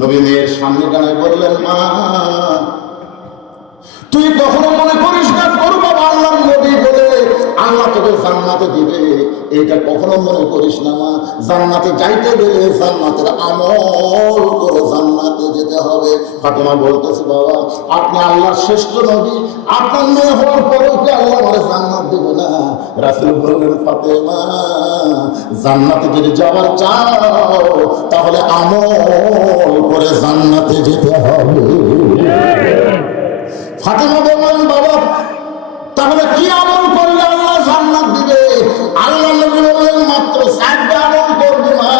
নবী মেয়ের সামনে দাঁড়ায় বললেন, মা তুই কখনো মনে করিস না তোর বাবা আল্লাহ নবী বলে আল্লাহ তোকে জান্নাতে দিবে, এইটা কখনো মনে করিস না মা। জান্নাতে যাইতে গেলে জান্নাতের আমল করে জান্নাতে যেতে হবে। ফাতেমা বলতেছে, বাবা আপনি আল্লাহর শ্রেষ্ঠ নবী, আপনার মেয়ে হওয়ার পরেও কি আল্লাহ আমার জান্নাত দেবে না? রাসূল বললেন, ফাতেমা জান্নাতে যদি যাওয়ার চাও তাহলে আমল করে জান্নাতে যেতে হবে। ফাতেমা বললেন, বাবা তাহলে কি আমল করলে আল্লাহ জান্নাত দিবে? আল্লাহ নবী বললেন, মাত্র 4টা আমল করবে মা।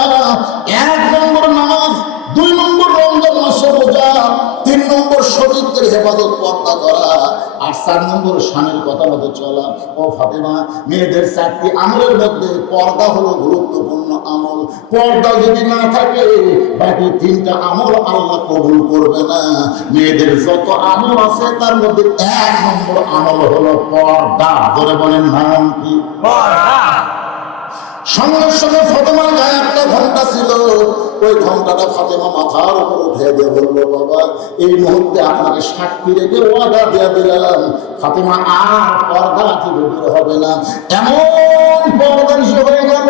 1 নম্বর নামাজ, 2 নম্বর রমজান মাসে রোজা, 3 নম্বর শরীয়তের হেফাজত পর্দা করা, আর 4 নম্বর স্বামীর কথা মতো চলা। ও ফাতেমা, মেয়েদের 4টি আমলের মধ্যে পর্দা হলো গুরুত্বপূর্ণ আমল। পর্দা যদি না থাকে বাকি 3টা আমল আল্লাহ কবুল করবে না। মেয়েদের যত আমল আছে তার মধ্যে 1 নম্বর আমল হলো পর্দা। ধরে বলেন নাম কি? পর্দা। সঙ্গে সঙ্গে ফাতেমার গায়ে একটা ঘন্টা ছিল, ওই ঘন্টাটা ফাতেমা মাথার উপর উঠে দিয়ে বললো, বাবা এই মুহূর্তে আপনাকে সাক্ষী রেখে ওয়াদা দিয়ে দিলাম ফাতেমা আর পর্দা থেকে বের হবে না। এমন পর্দা হয়ে গেল,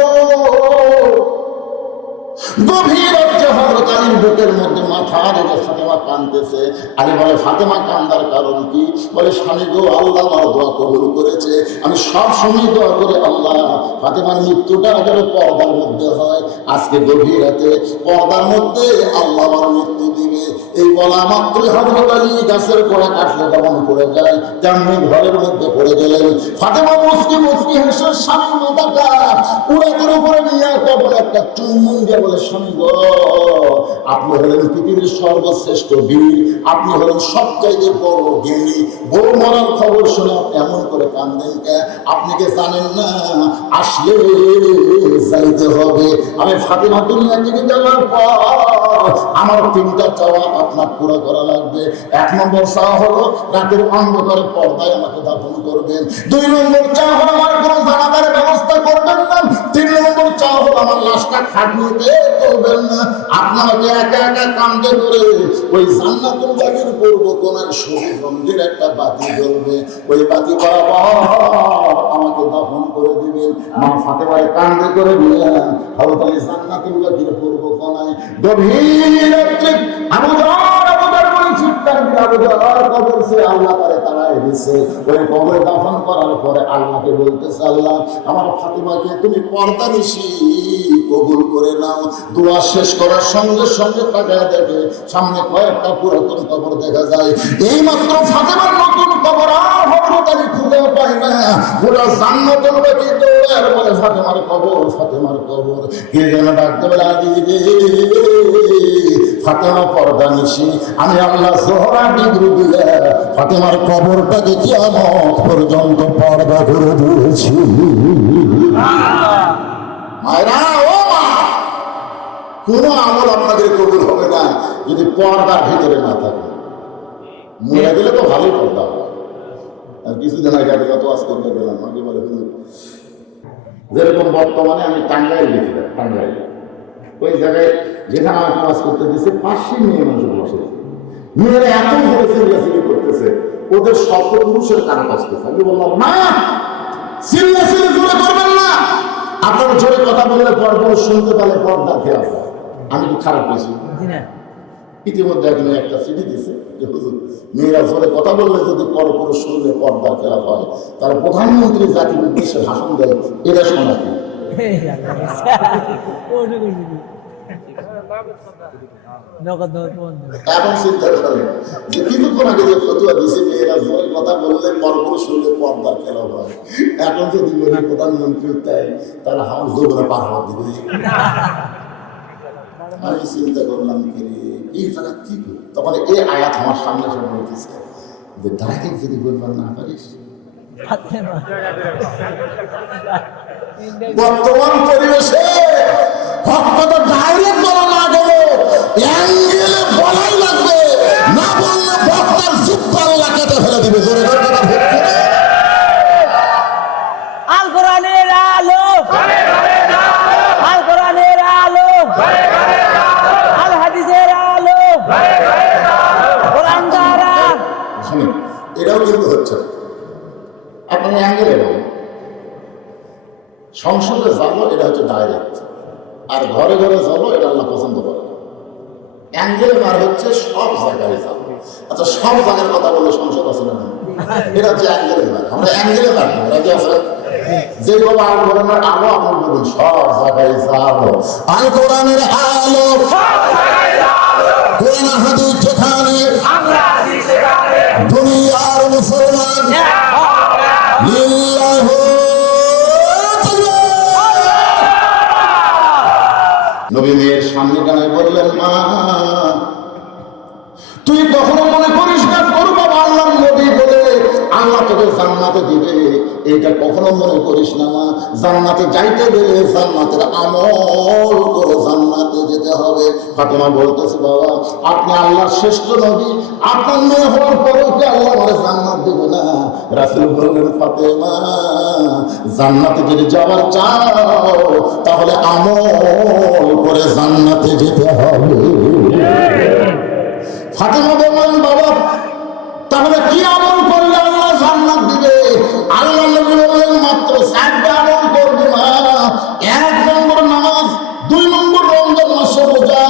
গভীর রাত্রে হযরত আলীর বুকের মধ্যে মাথা রেখে ফাতেমা কাঁদতেছে। আলী বলে, ফাতেমা কান্দার কারণ কি? বলে, স্বামী গো, আল্লাহ আমার দোয়া কবুল করেছে। আমি সব সময় দোয়া করে আল্লাহ ফাতেমার মৃত্যুটা যেন পর্দার মধ্যে হয়। আজকে গভীর রাতে পর্দার মধ্যে আল্লাহ আমার মৃত্যু দিবে। এই বলা মাত্রই হযরত আলী গাছের গোড়া কাটলে যেমন পড়ে যায় তেমনি ঘরের মধ্যে পড়ে গেলেন। ফাতেমা মুচকি মুচকি হেসে স্বামীর মাথাটা উড়াতের উপরে নিয়ে কবরে একটা চুম্বন দিয়ে বলে, স্বামী গো, আপনি হলেন পৃথিবীর সর্বশ্রেষ্ঠ বীর, আপনি হলেন সবচাইতে বড় জ্ঞানী। বউ মরার খবর শুনে এমন করে কান্দেন কে? আপনি কি জানেন না আসলে যাইতে হবে? আমি ফাতেমা দুনিয়া থেকে যাওয়ার পর আমার 3টা চাওয়া আপনার পুরো করা লাগবে। 1 নম্বর চাওয়া হলো রাতের অন্ধকারে পর্দায় আমাকে দাফন করবেন। 2 নম্বর চাওয়া হলো আমার কোনো জানাজার ব্যবস্থা করবেন না। 3 নম্বর চাওয়া হলো আমার লাশটা খাটনিতে করবেন না। আপনাকে একা একা কান্দে করে ওই জান্নাতুল বাগের পূর্ব কোণার শহীদ রঙের একটা বাতি জ্বলবে, ওই বাতি বরাবর আমাকে দাফন করে দিবেন। মা ফাতেমারে কান্দে করে নিলেন হযরত আলী জান্নাতুল বাগের পূর্ব কোণায়। গভীর রাত্রে আবু বকর বলে চিৎকার দিয়ে আবু বকর কবর সে আল্লাহ তারে তাড়ায় দিয়েছে। ওই কবরে দাফন করার পরে আল্লাহকে বলতেছে, আল্লাহ আমার ফাতেমাকে তুমি পর্দা নিশি কবুল করে নাও। দোয়া শেষ করার সঙ্গে সঙ্গে তাকায় দেখে সামনে কয়েকটা পুরাতন কবর দেখা যায়। এই মাত্র ফাতেমার নতুন কবর আর হযরত আলী খুঁজে পায় না। গোটা জান্নাতুল বাকি দৌড়ে বলে, ফাতেমার কবর, ফাতেমার কবর। কে যেন ডাকতে বলে, আলী রে ফাতেমা পর্দা নিশি, আমি আল্লাহ জোহরা ডিগ্রি দিলে ফাতেমার কবরটাকে কিয়ামত পর্যন্ত পর্দা করে দিয়েছি। মায়েরা, ও মা, কোন আমল আপনাদের কবুল হবে না যদি পর্দার ভিতরে না থাকে। মরে গেলে তো ভালোই পর্দা হবে। আর কিছুদিন আগে আমি কত আজ করতে গেলাম, আগে বলে যেরকম বর্তমানে আমি টাঙ্গাইল গেছিলাম, টাঙ্গাইল ওই জায়গায় যেখানে আমাকে কাজ করতে দিচ্ছে 500 মেয়ে মানুষ বসে। মেয়েরা এত জোরে চিল্লাচিল্লি করতেছে, ওদের শব্দ পুরুষের কানে আসতেছে। আমি বললাম, না, চিল্লাচিল্লি জোরে করবেন না। আপনারা জোরে কথা বললে পরপর শুনতে পারলে পর্দা খেলা হয়। আমি কি খারাপ পেয়েছি? ইতিমধ্যে একজন একটা চিঠি দিচ্ছে যে হুজুর, মেয়েরা জোরে কথা বললে যদি পরপর শুনলে পর্দা খেলা হয়, তারা প্রধানমন্ত্রী জাতির উদ্দেশ্যে ভাষণ দেয়, এটা শোনা কি? এখন চিন্তা করেন যে কিছুক্ষণ আগে যে ফতুয়া দিছে মেয়েরা জোরে কথা বললে পরপর শুনলে পর্দা খেলা হয়, এখন যদি বলি প্রধানমন্ত্রী দেয় তাহলে হাউস দৌড়ে পার হওয়া দিবে। আমি চিন্তা করলাম কি এই জায়গা কি করি? তখন এই আয়াত আমার সামনে এসে বলতেছে যে ডাইরেক্ট যদি বলবার না পারিস, বর্তমান পরিবেশে হকটা ডাইরেক্ট বলা না গেলে অ্যাঙ্গেলে বলাই লাগবে, না বললে বক্তার জিহ্বা আল্লাহ কেটে ফেলে দিবে। আল কোরআনের আলো, আল কোরআনের আলো, আল হাদিসের আলো। চাইলেও কিন্তু হচ্ছে না। আপনার অ্যাঙ্গেলে নয়, সংসদে যাবো এটা হচ্ছে ডাইরেক্ট, আর ঘরে ঘরে যাবো এটা আল্লাহ পছন্দ করে না। অ্যাঙ্গেলে মার হচ্ছে সব জায়গায় যাবো। আচ্ছা, সব জায়গার কথা বলে সংসদ আছে না? এটা হচ্ছে অ্যাঙ্গেলে মার। আমরা অ্যাঙ্গেলে মার রাজি আছে, যেভাবে আল কোরআনের আলো আপনি বলুন সব জায়গায় যাবো। আল কোরআনের আলো, কোরআন হাদিস যেখানে দুনিয়ার মুসলমান লিল্লাহু নবী মেয়ের সামনে দাঁড়িয়ে বললেন, মা তুই কখনো মনে করিস না তোর বাবা আল্লাহর নবী বলে আল্লাহ তোকে জান্নাতে দিবে, এইটা কখনো মনে করিস না মা। জান্নাতে যাইতে গেলে জান্নাতের আমল করে জান্নাতে যেতে হবে। ফাতেমা বলতেছে, বাবা আপনি আল্লাহর শ্রেষ্ঠ নবী, আপনার মেয়ে হওয়ার পরেও কি আল্লাহ আমার জান্নাত দেবে না? রাসূল বললেন, ফাতেমা জান্নাতে যদি যাওয়ার চাও তাহলে আমল করে জান্নাতে যেতে হবে। ফাতেমা বললেন, বাবা তাহলে কি আমল করলে আল্লাহ জান্নাত দিবে? আল্লাহ নবী বললেন, মাত্র 4টা আমল করবে মা। 1 নম্বর নামাজ, 2 নম্বর রমজান মাসে রোজা,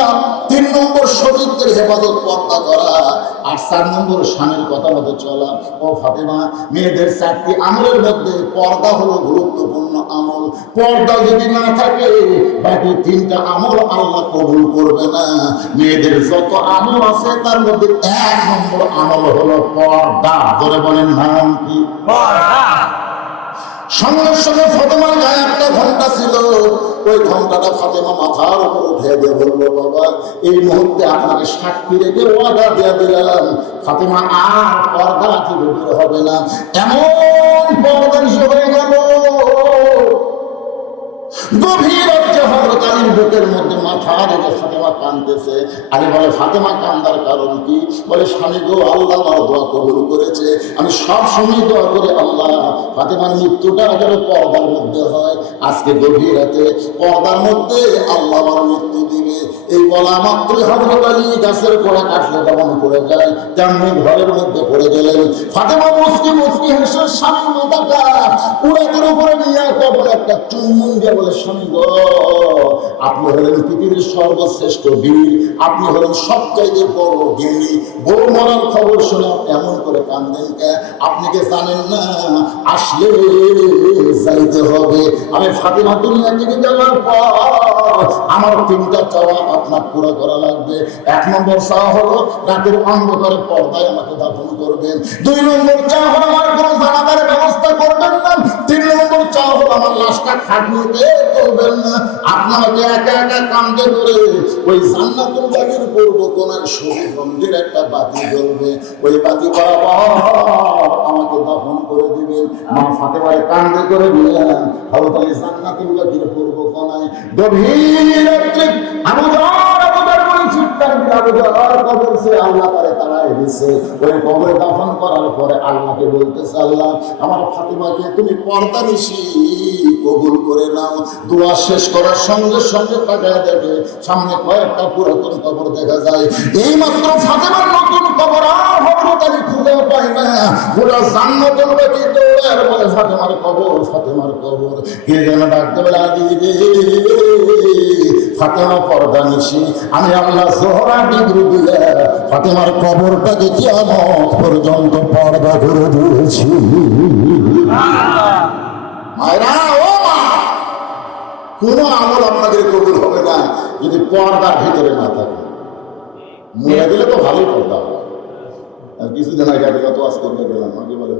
3 নম্বর শরীয়তের হেফাজত পর্দা করা, আর 4 নম্বর স্বামীর কথা মতো চলা। ও ফাতেমা, মেয়েদের 4টি আমলের মধ্যে পর্দা হলো গুরুত্বপূর্ণ আমল। পর্দা যদি না থাকে বাকি 3টা আমল আল্লাহ কবুল করবে না। মেয়েদের যত আমল আছে তার মধ্যে 1 নম্বর আমল হলো পর্দা। ধরে বলেন নাম কি? পর্দা। সঙ্গে সঙ্গে ফাতেমার গায়ে একটা ঘন্টা ছিল, ওই ঘন্টাটা ফাতেমা মাথার উপর উঠে দিয়ে বললো, বাবা এই মুহূর্তে আপনাকে সাক্ষী রেখে ওয়াদা দিয়ে দিলাম ফাতেমা আর পর্দা থেকে বের হবে না। এমন পর্দা হয়ে গেল, গভীর রাত্রে হযরত আলীর বুকের মধ্যে মাথা রেখে ফাতেমা কাঁদতেছে। আলী বলে, ফাতেমা কান্দার কারণ কি? বলে, স্বামী গো, আল্লাহ আমার দোয়া কবুল করেছে। আমি সব সময় দোয়া করি আল্লাহ ফাতেমার মৃত্যুটা যেন পর্দার মধ্যে হয়। আজকে গভীর রাতে পর্দার মধ্যে আল্লাহ আমার মৃত্যু দিবে। এই বলা মাত্রই হযরত আলী গাছের গোড়া কাটলে যেমন পড়ে যায় তেমনি ঘরের মধ্যে পড়ে গেলেন। ফাতেমা মুচকি মুচকি হেসে স্বামীর মাথাটা উড়াতের উপরে নিয়ে কবর একটা চুম্বন দিয়ে বলে, স্বামী গো, আপনি হলেন পৃথিবীর সর্বশ্রেষ্ঠ বীর, আপনি হলেন সবচাইতে বড় জ্ঞানী। বউ মরার খবর শুনে এমন করে কান্দেন কে? আপনি কি জানেন না আসলে যাইতে হবে? আমি ফাতেমা দুনিয়া থেকে যাওয়ার পর আমার 3টা চাওয়া আপনার পুরো করা লাগবে। 1 নম্বর চাওয়া হলো রাতের অন্ধকারে পর্দায় আমাকে দাফন করবেন। 2 নম্বর চাওয়া হলো আমার কোনো জানাজার ব্যবস্থা করবেন না। 3 নম্বর চাওয়া হলো আমার লাশটা খাটনিতে করবেন না। আপনাকে একা একা কান্দে করে ওই জান্নাতুল বাগের পূর্ব কোণার সবুজ রঙের একটা বাতি জ্বলবে, ওই বাতি বরাবর আমাকে দাফন করে দিবেন। মা ফাতেমার কান্দে করে নিলেন হযরত আলী জান্নাতুল বাগের পূর্ব কোণায়। গভীর রাত্রে আবু জার করে চিৎকার দিয়ে আবু জার কবর সে আল্লাহ তারে তাড়ায় দিয়েছে। ওই কবরে দাফন করার পরে আল্লাহকে বলতেছে, আল্লাহ আমার ফাতেমাকে তুমি পর্দা নিশি কবুল করে নাও। দোয়া শেষ করার সঙ্গে সঙ্গে তাকায় দেখে সামনে কয়েকটা পুরাতন কবর দেখা যায়। এই মাত্র ফাতেমার নতুন কবর আর হযরত আলী খুঁজে পায় না। গোটা জান্নাতুল বাকি দৌড়ায় বলে, ফাতেমার কবর, ফাতেমার কবর। কে যেন ডাকতে বলে, আলী রে ফাতেমা পর্দা নিশি, আমি আল্লাহ জোহরা ডিগ্রি দিলে ফাতেমার কবরটাকে কিয়ামত পর্যন্ত পর্দা করে দিয়েছি। মায়েরা, ও মা, কোন আমল আপনাদের কবুল হবে না যদি পর্দার ভিতরে না থাকে। মরে গেলে তো ভালোই পর্দা হবে। কিছুদিন আগে আমি যত আজ করতে গেলাম, আগে বলে